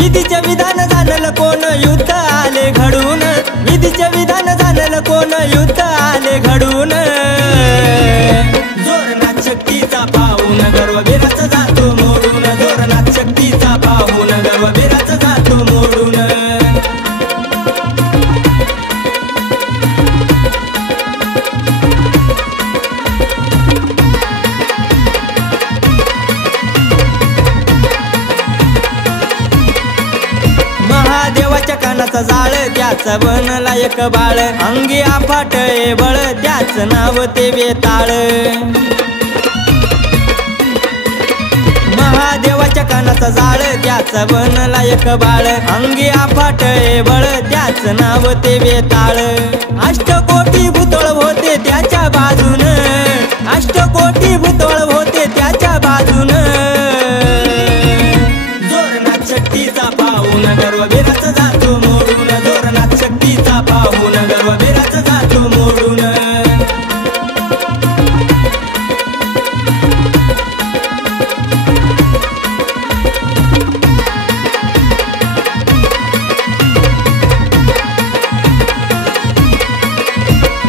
विधीचे विधान जाणलं कोण युद्ध आले घडून, विधीचे विधान जाणलं कोण युद्ध आले घडून। जोरनाथ शक्तीचा पाहून गर्ववीराचा जातो मोडून, जोरनाथ शक्तीचा पाहून गर्ववीराचा जातो मोडून। महादेवाच्या कानाचा जाळ त्याचा बनला एक बाळ, अंगी आफाट बळ त्याच नाव ते वेताळ। महादेवाच्या कानाचा जाळ त्याचा बनला एक बाळ, अंगी आफाट बळ त्याच नाव ते वेताळ। अष्टकोटी भूतळ होते त्याच्या बाजून, अष्टकोटी भूतळ होते त्याच्या बाजून। जोरनाथ शक्तीचा पाहून गर्ववीराचा जातो मोडून, जोरनाथ शक्तीचा पाहून गर्ववीराचा जातो मोडून।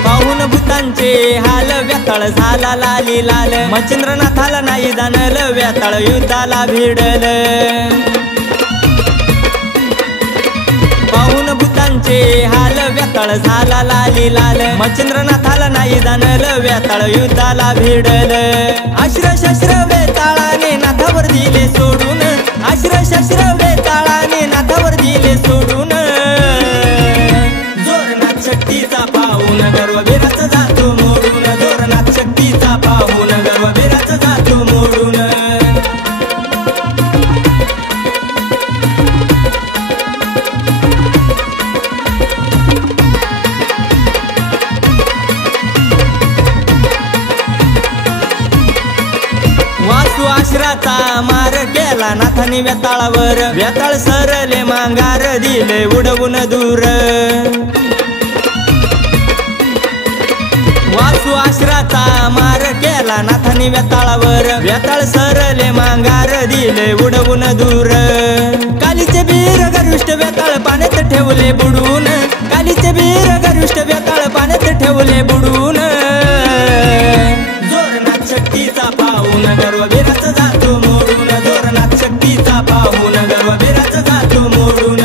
पाहून भूतांचे हाल व्यताळ झाला लाली लाल, मच्छिंद्रनाथाला नाही जाणलं व्यताळ युद्धाला भिडल। पाहून भूतांचे हाल व्यताळ झाला लाली लाल, मच्छिंद्रनाथाला नाही जाणलं व्यताळ युद्धाला भिडल। अश्र शस्त्र वेताळाने नाथावर दिले सोडून, अश्र शस्त्र वेताळाने नाथावर दिले सोडून। जोरनाथ शक्तीचा पाहून गर्ववीराचा जातो मोडून, जोरनाथ शक्तीचा पाहून गर्ववीराचा जातो मोडून। वासू आश्राचा मार केला नाथाने वेताळावर, वेताळ सरले मांगार दिले उडवून दूर। वासू आश्राचा मार केला नाथाने वेताळावर, वेताळ सरले मांगार दिले उडवून दूर। कालीचे बीर गर्विष्ठ वेताळ पाण्यात ठेवले बुडवून, कालीचे बीर गर्विष्ठ वेताळ पाण्यात ठेवले बुडवून। जोरनाथ शक्तीचा पाहून गर्ववीराचा जातो मोडून, जोरनाथ शक्तीचा पाहून गर्ववीराचा जातो मोडून।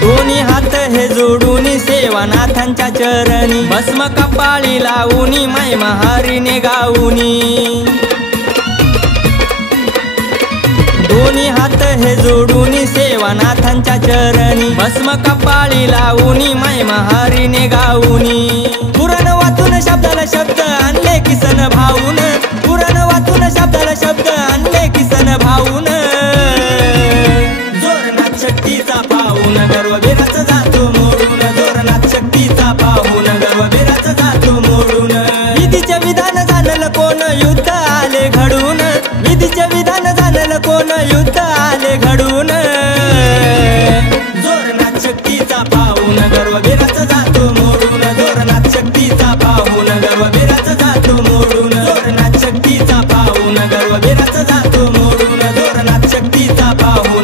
दोन्ही हात हे जोडून सेवा नाथांच्या चरणी, भस्म कपाळी लावूनी माय महारीने गाऊनी। दोन्ही हात हे जोडून सेवा नाथांच्या चरणी, भस्म कपाळी लावूनी माय महारीने गाऊनी। पुराण वाचून शब्दाला शब्द आणले किसन भाऊन, पुराण वाचून शब्दाला शब्द आणले किसन भाऊन। जोरनाथ शक्तीचा पाहून गर्ववीराचा जातो मोडून, जोरनाथ शक्तीचा पाहून गर्ववीराचा जातो मोडून। विधीचे विधान जाणलं कोण युद्ध आले घडून, विधीचे विधान जाणलं कोण युद्ध आले घडून। जोरनाथ शक्तीचा पाहून गर्ववीराचा जातो मोडून, जोरनाथ शक्तीचा पाहून गर्ववीराचा जातो मोडून, जोरनाथ शक्तीचा पाहून गर्ववीराचा जातो मोडून, जोरनाथ शक्तीचा पाहून